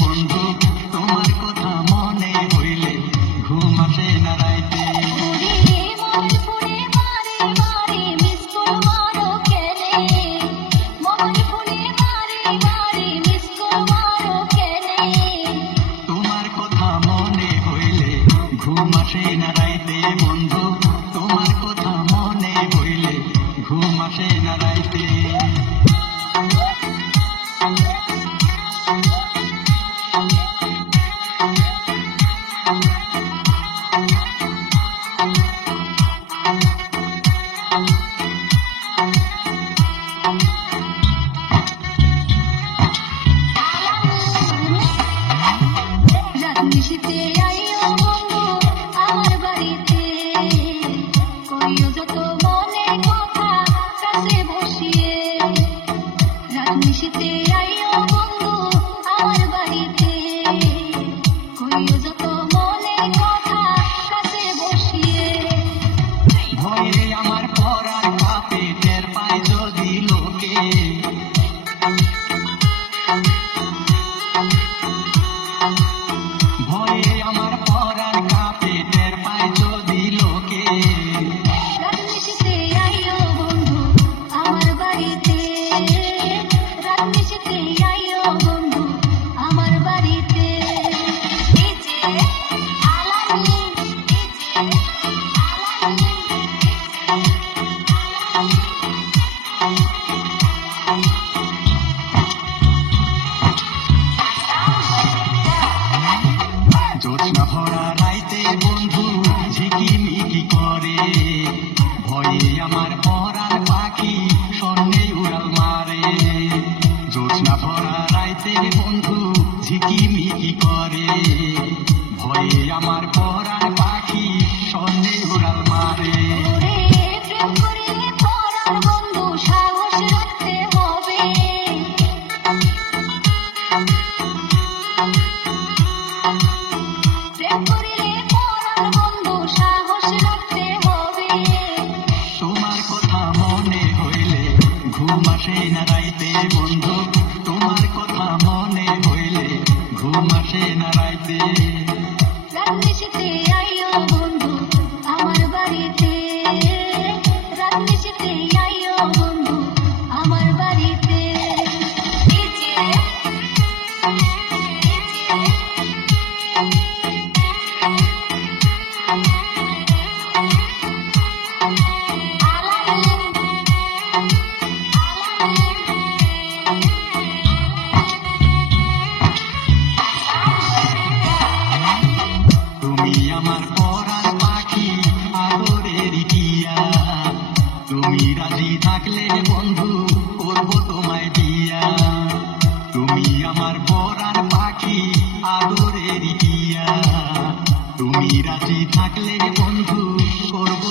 বন্ধু তোমার কথা মনে হইলে ঘুম আসে না রাইতে। তোমার কথা মনে হইলে ঘুম আসে না রাইতে বন্ধু, তোমার কথা মনে হইলে ঘুম আসে না রাইতে। জ্যোৎস্না ভরা রাইতে বন্ধু ঝিকিমিকি করে, ভয়ে আমার পরাণ পাখি স্বর্ণে উড়াল মারে। জ্যোৎস্না ভরা রাইতে বন্ধু ঝিকিমিকি করে, ভয়ে আমার পরাণ পাখি স্বর্ণে উড়াল মারে। তোমার কথা মনে হইলে ঘুম আসে না রাইতে বন্ধু, তোমার কথা মনে হইলে ঘুম আসে না রাইতে। তুমি রাজি থাকলে বন্ধু করব তোমায় দিয়া, তুমি আমার পরাণ পাখি আদরের দিয়া। তুমি রাজি থাকলে বন্ধু করব